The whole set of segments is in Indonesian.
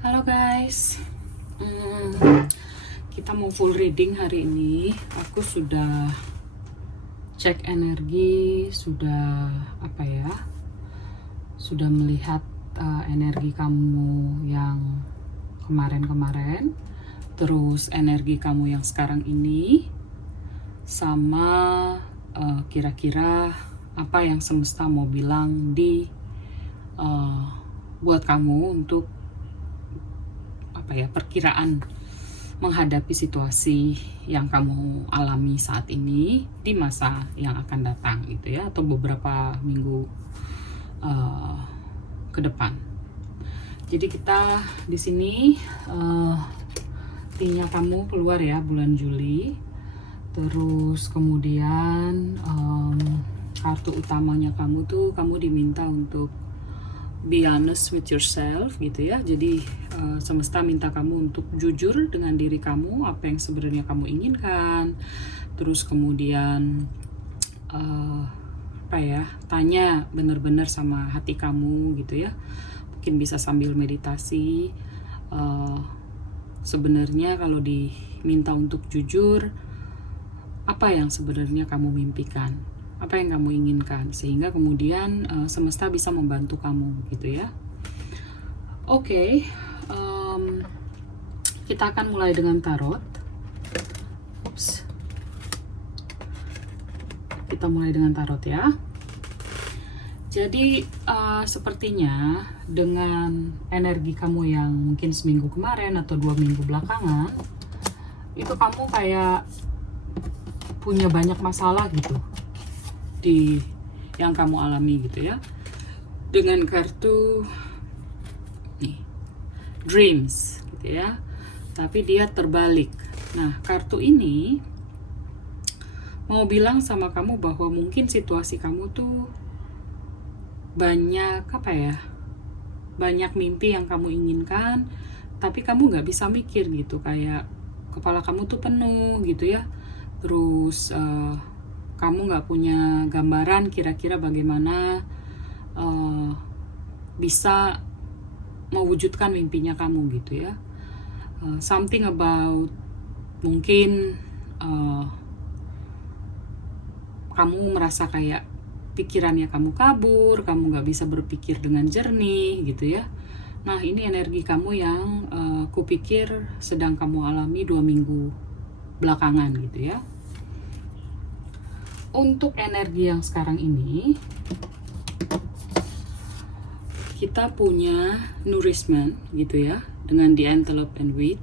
Halo guys, kita mau full reading hari ini. Aku sudah cek energi, sudah melihat energi kamu yang kemarin-kemarin, terus energi kamu yang sekarang ini, sama kira-kira apa yang semesta mau bilang buat kamu untuk perkiraan menghadapi situasi yang kamu alami saat ini di masa yang akan datang gitu ya, atau beberapa minggu ke depan. Jadi kita di sini tinya kamu keluar ya bulan Juli, terus kemudian kartu utamanya kamu tuh kamu diminta untuk be honest with yourself gitu ya. Jadi semesta minta kamu untuk jujur dengan diri kamu, apa yang sebenarnya kamu inginkan. Terus kemudian tanya benar-benar sama hati kamu gitu ya. Mungkin bisa sambil meditasi. Sebenarnya kalau diminta untuk jujur, apa yang sebenarnya kamu mimpikan, apa yang kamu inginkan, sehingga kemudian semesta bisa membantu kamu gitu ya. Oke, kita akan mulai dengan tarot. Kita mulai dengan tarot ya. Jadi sepertinya dengan energi kamu yang mungkin seminggu kemarin atau 2 minggu belakangan, itu kamu kayak punya banyak masalah gitu di yang kamu alami gitu ya. Dengan kartu nih, dreams gitu ya, tapi dia terbalik. Nah, kartu ini mau bilang sama kamu bahwa mungkin situasi kamu tuh banyak banyak mimpi yang kamu inginkan, tapi kamu nggak bisa mikir gitu, kayak kepala kamu tuh penuh gitu ya. Terus kamu nggak punya gambaran kira-kira bagaimana bisa mewujudkan mimpinya kamu gitu ya. Something about mungkin kamu merasa kayak pikirannya kamu kabur, kamu nggak bisa berpikir dengan jernih gitu ya. Nah, ini energi kamu yang kupikir sedang kamu alami 2 minggu belakangan gitu ya. Untuk energi yang sekarang ini, kita punya nourishment gitu ya, dengan the envelope and wheat.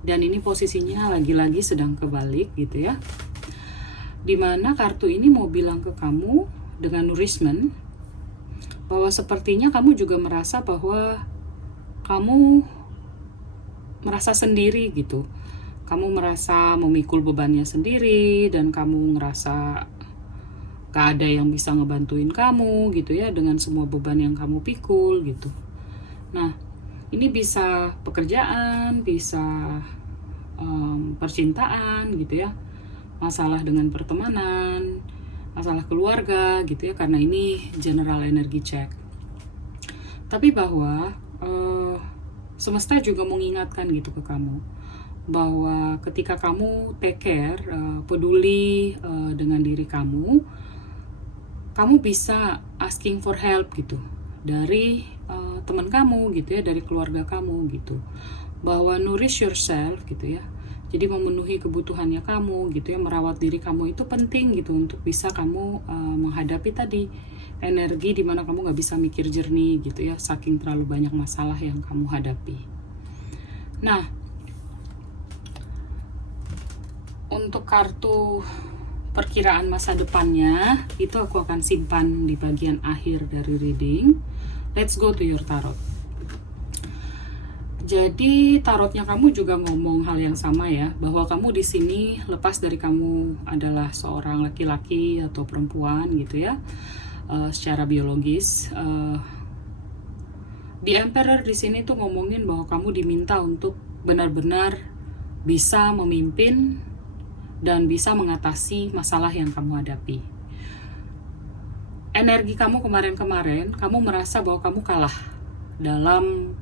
Dan ini posisinya lagi-lagi sedang kebalik gitu ya. Dimana kartu ini mau bilang ke kamu dengan nourishment bahwa sepertinya kamu juga merasa bahwa kamu merasa sendiri gitu. Kamu merasa memikul bebannya sendiri, dan kamu ngerasa gak ada yang bisa ngebantuin kamu gitu ya, dengan semua beban yang kamu pikul gitu. Nah, ini bisa pekerjaan, bisa percintaan gitu ya, masalah dengan pertemanan, masalah keluarga gitu ya, karena ini general energy check. Tapi bahwa semesta juga mengingatkan gitu ke kamu bahwa ketika kamu take care, peduli dengan diri kamu bisa asking for help gitu dari teman kamu gitu ya, dari keluarga kamu gitu, bahwa nourish yourself gitu ya. Jadi memenuhi kebutuhannya kamu gitu ya, merawat diri kamu itu penting gitu untuk bisa kamu menghadapi tadi energi dimana kamu nggak bisa mikir jernih gitu ya, saking terlalu banyak masalah yang kamu hadapi. Nah, untuk kartu perkiraan masa depannya itu aku akan simpan di bagian akhir dari reading. Let's go to your tarot. Jadi tarotnya kamu juga ngomong hal yang sama ya, bahwa kamu di sini lepas dari kamu adalah seorang laki-laki atau perempuan gitu ya, secara biologis. The Emperor di sini tuh ngomongin bahwa kamu diminta untuk benar-benar bisa memimpin dan bisa mengatasi masalah yang kamu hadapi. Energi kamu kemarin-kemarin, kamu merasa bahwa kamu kalah dalam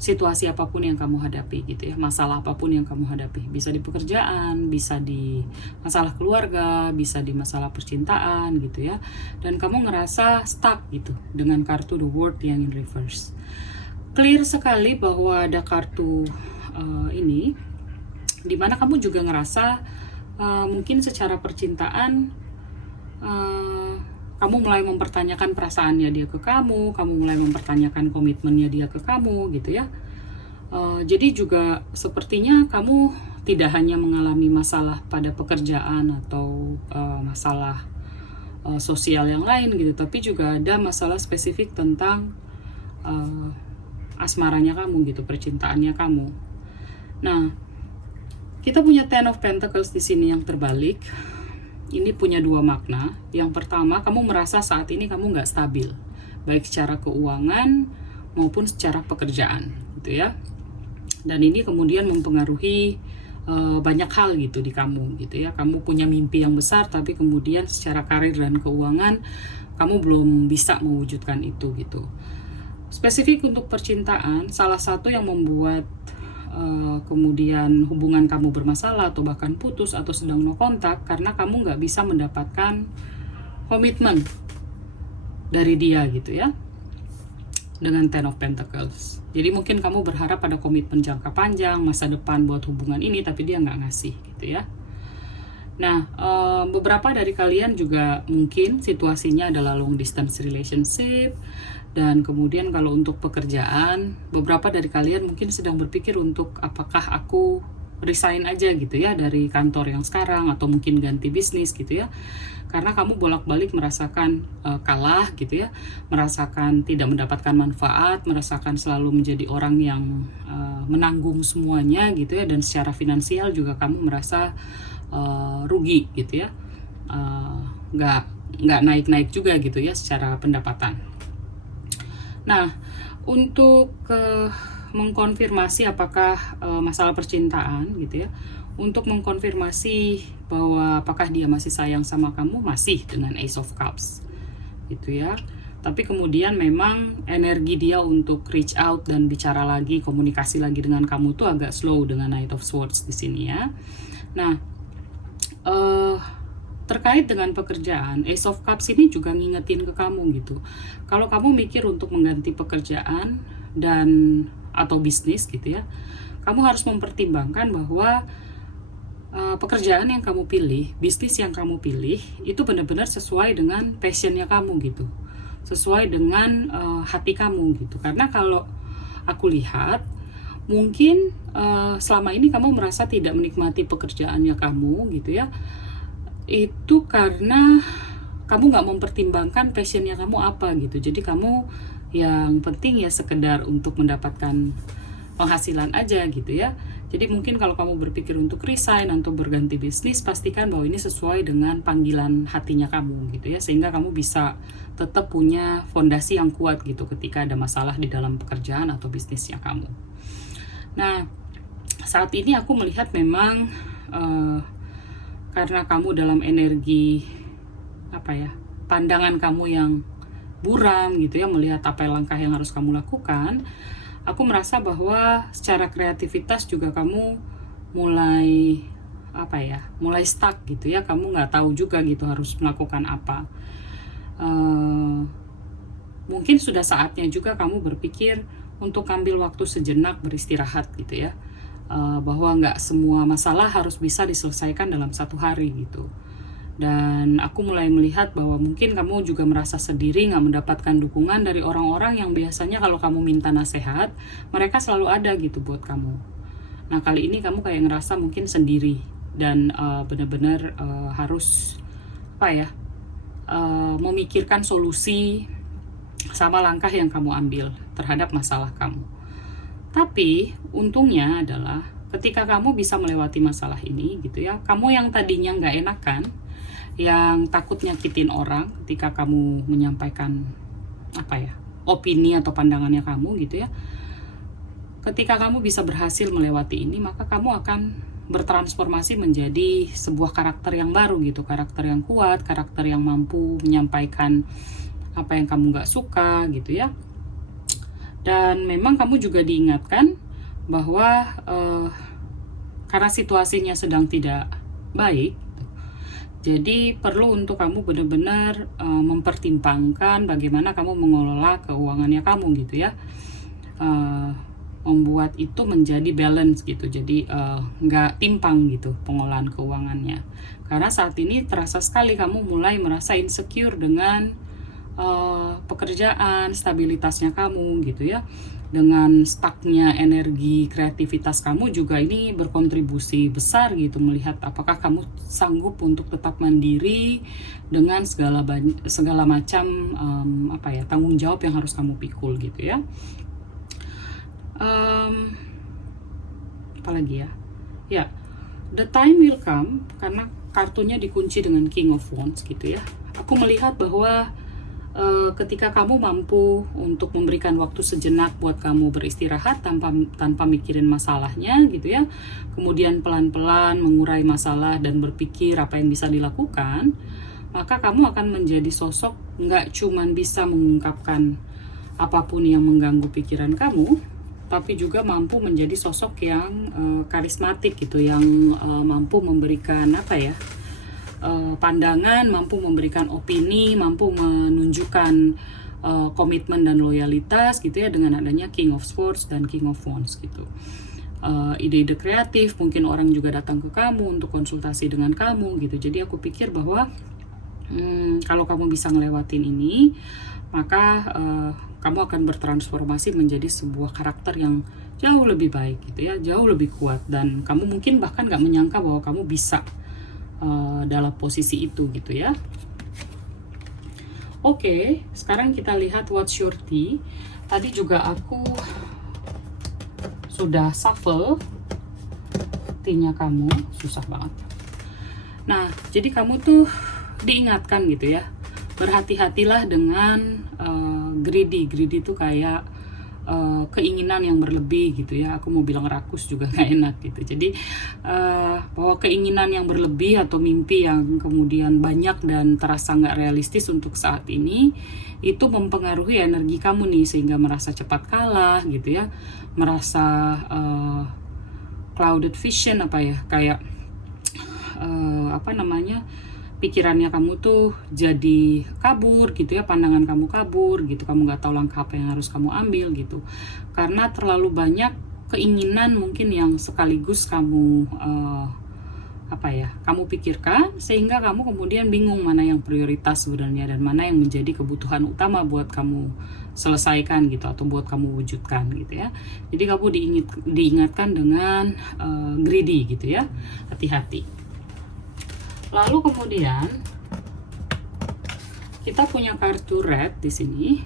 situasi apapun yang kamu hadapi gitu ya, masalah apapun yang kamu hadapi, bisa di pekerjaan, bisa di masalah keluarga, bisa di masalah percintaan gitu ya, dan kamu ngerasa stuck gitu dengan kartu The World yang in reverse. Clear sekali bahwa ada kartu ini dimana kamu juga ngerasa mungkin secara percintaan kamu mulai mempertanyakan perasaannya dia ke kamu mulai mempertanyakan komitmennya dia ke kamu gitu ya. Jadi juga sepertinya kamu tidak hanya mengalami masalah pada pekerjaan atau masalah sosial yang lain gitu, tapi juga ada masalah spesifik tentang asmaranya kamu gitu, percintaannya kamu. Nah, kita punya Ten of Pentacles di sini yang terbalik. Ini punya dua makna. Yang pertama, kamu merasa saat ini kamu nggak stabil, baik secara keuangan maupun secara pekerjaan, gitu ya. Dan ini kemudian mempengaruhi banyak hal gitu di kamu, gitu ya. Kamu punya mimpi yang besar, tapi kemudian secara karir dan keuangan kamu belum bisa mewujudkan itu, gitu. Spesifik untuk percintaan, salah satu yang membuat kemudian hubungan kamu bermasalah atau bahkan putus atau sedang no kontak karena kamu nggak bisa mendapatkan komitmen dari dia gitu ya, dengan Ten of Pentacles. Jadi mungkin kamu berharap pada komitmen jangka panjang, masa depan buat hubungan ini, tapi dia nggak ngasih gitu ya. Nah, beberapa dari kalian juga mungkin situasinya adalah long distance relationship. Dan kemudian kalau untuk pekerjaan, beberapa dari kalian mungkin sedang berpikir untuk apakah aku resign aja gitu ya dari kantor yang sekarang, atau mungkin ganti bisnis gitu ya. Karena kamu bolak-balik merasakan kalah gitu ya, merasakan tidak mendapatkan manfaat, merasakan selalu menjadi orang yang menanggung semuanya gitu ya, dan secara finansial juga kamu merasa rugi gitu ya, nggak naik-naik juga gitu ya secara pendapatan. Nah, untuk mengkonfirmasi apakah masalah percintaan gitu ya, untuk mengkonfirmasi bahwa apakah dia masih sayang sama kamu, masih dengan Ace of Cups gitu ya. Tapi kemudian memang energi dia untuk reach out dan bicara lagi, komunikasi lagi dengan kamu tuh agak slow dengan Knight of Swords di sini ya. Nah, terkait dengan pekerjaan, Ace of Cups ini juga ngingetin ke kamu gitu. Kalau kamu mikir untuk mengganti pekerjaan dan atau bisnis gitu ya, kamu harus mempertimbangkan bahwa pekerjaan yang kamu pilih, bisnis yang kamu pilih itu benar-benar sesuai dengan passionnya kamu gitu, sesuai dengan hati kamu gitu. Karena kalau aku lihat mungkin selama ini kamu merasa tidak menikmati pekerjaannya kamu gitu ya, itu karena kamu nggak mempertimbangkan passionnya kamu apa gitu. Jadi kamu yang penting ya sekedar untuk mendapatkan penghasilan aja gitu ya. Jadi mungkin kalau kamu berpikir untuk resign atau berganti bisnis, pastikan bahwa ini sesuai dengan panggilan hatinya kamu gitu ya, sehingga kamu bisa tetap punya fondasi yang kuat gitu ketika ada masalah di dalam pekerjaan atau bisnisnya kamu. Nah, saat ini aku melihat memang karena kamu dalam energi pandangan kamu yang buram gitu ya, melihat apa langkah yang harus kamu lakukan, aku merasa bahwa secara kreativitas juga kamu mulai mulai stuck gitu ya. Kamu nggak tahu juga gitu harus melakukan apa. Mungkin sudah saatnya juga kamu berpikir untuk ambil waktu sejenak beristirahat gitu ya. Bahwa nggak semua masalah harus bisa diselesaikan dalam satu hari gitu. Dan aku mulai melihat bahwa mungkin kamu juga merasa sendiri, nggak mendapatkan dukungan dari orang-orang yang biasanya kalau kamu minta nasihat, mereka selalu ada gitu buat kamu. Nah, kali ini kamu kayak ngerasa mungkin sendiri dan benar-benar harus memikirkan solusi sama langkah yang kamu ambil terhadap masalah kamu. Tapi untungnya adalah ketika kamu bisa melewati masalah ini gitu ya, kamu yang tadinya nggak enakan, yang takut nyakitin orang ketika kamu menyampaikan opini atau pandangannya kamu gitu ya, ketika kamu bisa berhasil melewati ini, maka kamu akan bertransformasi menjadi sebuah karakter yang baru gitu, karakter yang kuat, karakter yang mampu menyampaikan apa yang kamu nggak suka gitu ya. Dan memang kamu juga diingatkan bahwa karena situasinya sedang tidak baik, jadi perlu untuk kamu benar-benar mempertimbangkan bagaimana kamu mengelola keuangannya kamu gitu ya. Membuat itu menjadi balance gitu, jadi nggak timpang gitu pengolahan keuangannya. Karena saat ini terasa sekali kamu mulai merasa insecure dengan pekerjaan, stabilitasnya kamu gitu ya. Dengan stucknya energi kreativitas kamu juga ini berkontribusi besar gitu, melihat apakah kamu sanggup untuk tetap mandiri dengan segala macam tanggung jawab yang harus kamu pikul gitu ya. Apalagi ya, the time will come, karena kartunya dikunci dengan King of Wands gitu ya. Aku melihat bahwa ketika kamu mampu untuk memberikan waktu sejenak buat kamu beristirahat tanpa mikirin masalahnya gitu ya, kemudian pelan-pelan mengurai masalah dan berpikir apa yang bisa dilakukan, maka kamu akan menjadi sosok nggak cuman bisa mengungkapkan apapun yang mengganggu pikiran kamu, tapi juga mampu menjadi sosok yang karismatik gitu, yang mampu memberikan pandangan, mampu memberikan opini, mampu menunjukkan komitmen dan loyalitas gitu ya, dengan adanya King of Swords dan King of Wands gitu. Ide-ide kreatif, mungkin orang juga datang ke kamu untuk konsultasi dengan kamu gitu. Jadi aku pikir bahwa kalau kamu bisa ngelewatin ini, maka kamu akan bertransformasi menjadi sebuah karakter yang jauh lebih baik gitu ya, jauh lebih kuat, dan kamu mungkin bahkan gak menyangka bahwa kamu bisa dalam posisi itu gitu ya. Oke, sekarang kita lihat what's your tea. Tadi juga aku sudah shuffle tea-nya kamu, susah banget. Nah, jadi kamu tuh diingatkan gitu ya, berhati-hatilah dengan greedy itu kayak keinginan yang berlebih gitu ya. Aku mau bilang rakus juga gak enak gitu. Jadi bahwa keinginan yang berlebih atau mimpi yang kemudian banyak dan terasa gak realistis untuk saat ini, itu mempengaruhi energi kamu nih, sehingga merasa cepat kalah gitu ya, merasa clouded vision kayak pikirannya kamu tuh jadi kabur gitu ya, pandangan kamu kabur gitu, kamu nggak tahu langkah apa yang harus kamu ambil gitu, karena terlalu banyak keinginan mungkin yang sekaligus kamu kamu pikirkan, sehingga kamu kemudian bingung mana yang prioritas sebenarnya dan mana yang menjadi kebutuhan utama buat kamu selesaikan gitu, atau buat kamu wujudkan gitu ya. Jadi kamu diingatkan dengan greedy gitu ya, hati-hati. Lalu kemudian kita punya kartu red di sini,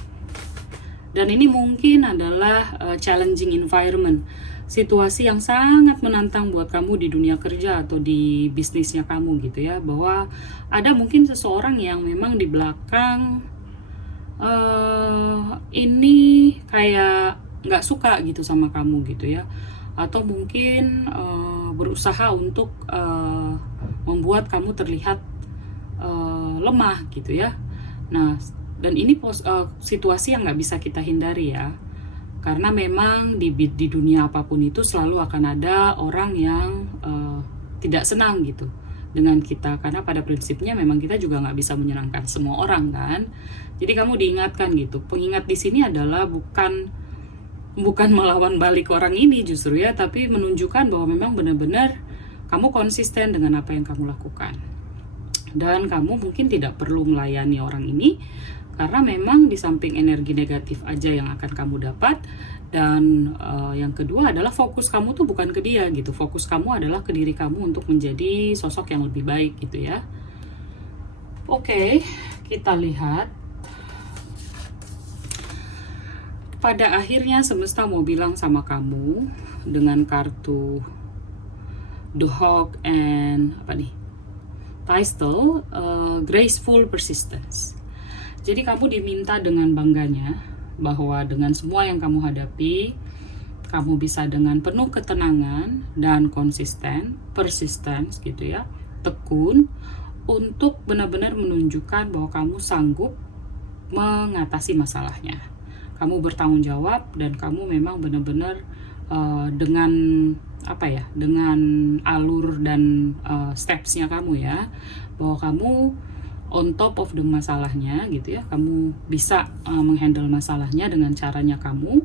dan ini mungkin adalah challenging environment, situasi yang sangat menantang buat kamu di dunia kerja atau di bisnisnya kamu gitu ya, bahwa ada mungkin seseorang yang memang di belakang ini kayak nggak suka gitu sama kamu gitu ya, atau mungkin berusaha untuk membuat kamu terlihat lemah gitu ya. Nah, dan ini situasi yang nggak bisa kita hindari ya, karena memang di dunia apapun itu selalu akan ada orang yang tidak senang gitu dengan kita, karena pada prinsipnya memang kita juga nggak bisa menyenangkan semua orang kan. Jadi kamu diingatkan gitu, pengingat di sini adalah bukan melawan balik orang ini justru ya, tapi menunjukkan bahwa memang benar-benar kamu konsisten dengan apa yang kamu lakukan, dan kamu mungkin tidak perlu melayani orang ini, karena memang di samping energi negatif aja yang akan kamu dapat. Dan yang kedua adalah fokus kamu tuh bukan ke dia gitu, fokus kamu adalah ke diri kamu untuk menjadi sosok yang lebih baik gitu ya. Oke, kita lihat. Pada akhirnya semesta mau bilang sama kamu dengan kartu The Hawk and Title, graceful persistence. Jadi kamu diminta dengan bangganya bahwa dengan semua yang kamu hadapi, kamu bisa dengan penuh ketenangan dan konsisten, persistence gitu ya, tekun, untuk benar-benar menunjukkan bahwa kamu sanggup mengatasi masalahnya. kamu bertanggung jawab dan kamu memang benar-benar dengan apa ya, dengan alur dan stepsnya kamu ya, bahwa kamu on top of the masalahnya gitu ya, kamu bisa menghandle masalahnya dengan caranya kamu.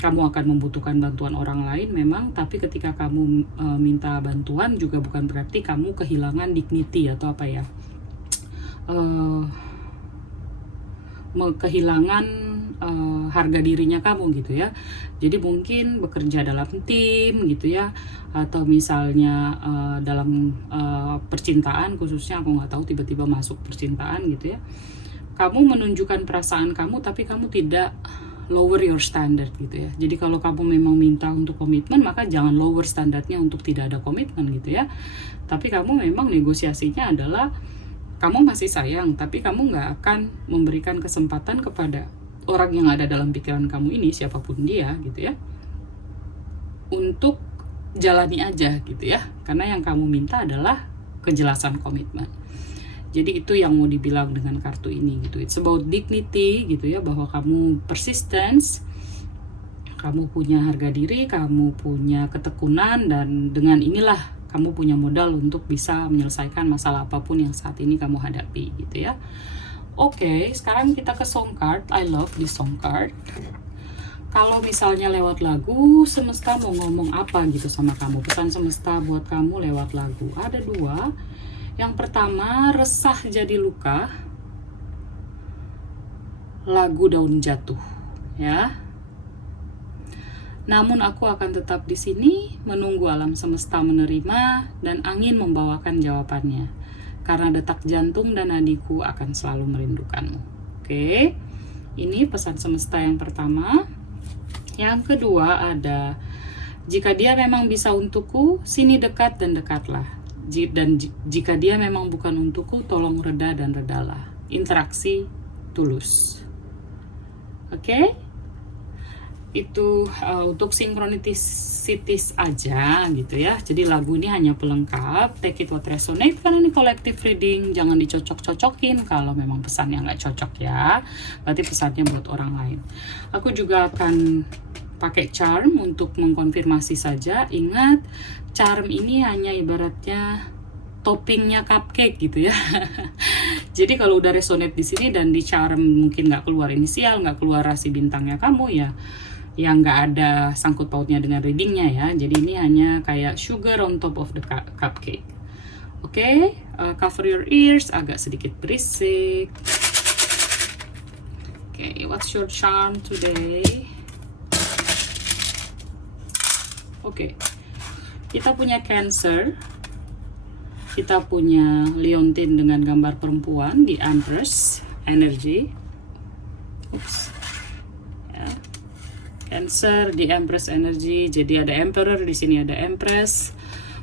Kamu akan membutuhkan bantuan orang lain memang, tapi ketika kamu minta bantuan juga bukan berarti kamu kehilangan dignity atau apa ya, kehilangan harga dirinya kamu gitu ya. Jadi mungkin bekerja dalam tim gitu ya, atau misalnya dalam percintaan khususnya, aku nggak tahu, tiba-tiba masuk percintaan gitu ya, kamu menunjukkan perasaan kamu tapi kamu tidak lower your standard gitu ya. Jadi kalau kamu memang minta untuk komitmen, maka jangan lower standarnya untuk tidak ada komitmen gitu ya. Tapi kamu memang negosiasinya adalah kamu masih sayang, tapi kamu nggak akan memberikan kesempatan kepada orang yang ada dalam pikiran kamu ini, siapapun dia gitu ya, untuk jalani aja gitu ya. Karena yang kamu minta adalah kejelasan komitmen. Jadi itu yang mau dibilang dengan kartu ini gitu. It's about dignity gitu ya, bahwa kamu persistence, kamu punya harga diri, kamu punya ketekunan, dan dengan inilah kamu punya modal untuk bisa menyelesaikan masalah apapun yang saat ini kamu hadapi gitu ya. Oke, sekarang kita ke song card. I love this song card. Kalau misalnya lewat lagu, semesta mau ngomong apa gitu sama kamu, pesan semesta buat kamu lewat lagu. Ada dua. Yang pertama, resah jadi luka, lagu daun jatuh ya. Namun aku akan tetap di sini menunggu alam semesta menerima dan angin membawakan jawabannya. Karena detak jantung dan nadiku akan selalu merindukanmu. Oke, ini pesan semesta yang pertama. Yang kedua ada, jika dia memang bisa untukku, sini dekat dan dekatlah. Dan jika dia memang bukan untukku, tolong reda dan redalah. Interaksi tulus. Oke? Itu untuk synchronicities aja gitu ya. Jadi lagu ini hanya pelengkap. Take it what resonate, karena ini collective reading. Jangan dicocok-cocokin kalau memang pesannya nggak cocok ya. Berarti pesannya buat orang lain. Aku juga akan pakai charm untuk mengkonfirmasi saja. Ingat, charm ini hanya ibaratnya toppingnya cupcake gitu ya. Jadi kalau udah resonate di sini dan di charm mungkin nggak keluar inisial, nggak keluar rasi bintangnya kamu ya, yang nggak ada sangkut pautnya dengan readingnya ya. Jadi ini hanya kayak sugar on top of the cupcake. Oke, cover your ears, agak sedikit berisik. Oke, what's your charm today? Oke, kita punya Cancer, kita punya Leontine dengan gambar perempuan di Empress Energy. Oops. Ya. Cancer di Empress Energy, jadi ada Emperor di sini, ada Empress.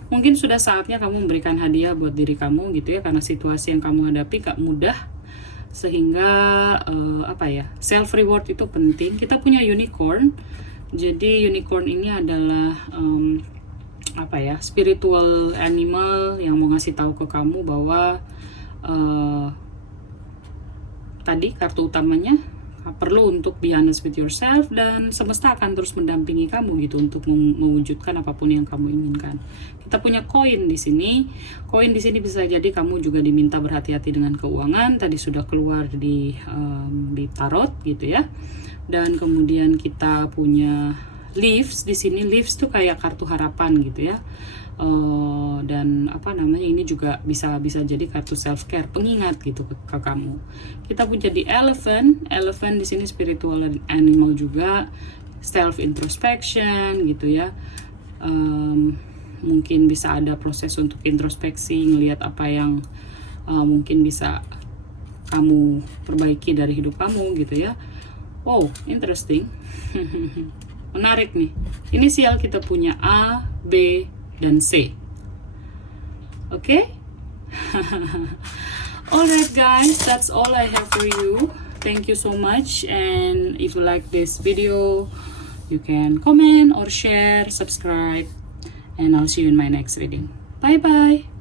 Mungkin sudah saatnya kamu memberikan hadiah buat diri kamu gitu ya, karena situasi yang kamu hadapi gak mudah, sehingga apa ya, self reward itu penting. Kita punya Unicorn. Jadi unicorn ini adalah apa ya, spiritual animal yang mau ngasih tahu ke kamu bahwa tadi kartu utamanya perlu untuk be honest with yourself, dan semesta akan terus mendampingi kamu gitu untuk mewujudkan apapun yang kamu inginkan. Kita punya koin di sini. Koin di sini bisa jadi kamu juga diminta berhati-hati dengan keuangan. Tadi sudah keluar di tarot gitu ya. Dan kemudian kita punya Leaves di sini. Leaves tuh kayak kartu harapan gitu ya. Dan apa namanya, ini juga bisa jadi kartu self care, pengingat gitu ke kamu. Kita punya di Elephant. Elephant di sini spiritual animal juga, self introspection gitu ya. Mungkin bisa ada proses untuk introspeksi, ngelihat apa yang mungkin bisa kamu perbaiki dari hidup kamu gitu ya. Wow, interesting. Menarik nih. Inisial kita punya A, B, dan C. Oke? Alright guys, that's all I have for you. Thank you so much, and if you like this video, you can comment or share, subscribe, and I'll see you in my next reading. Bye bye.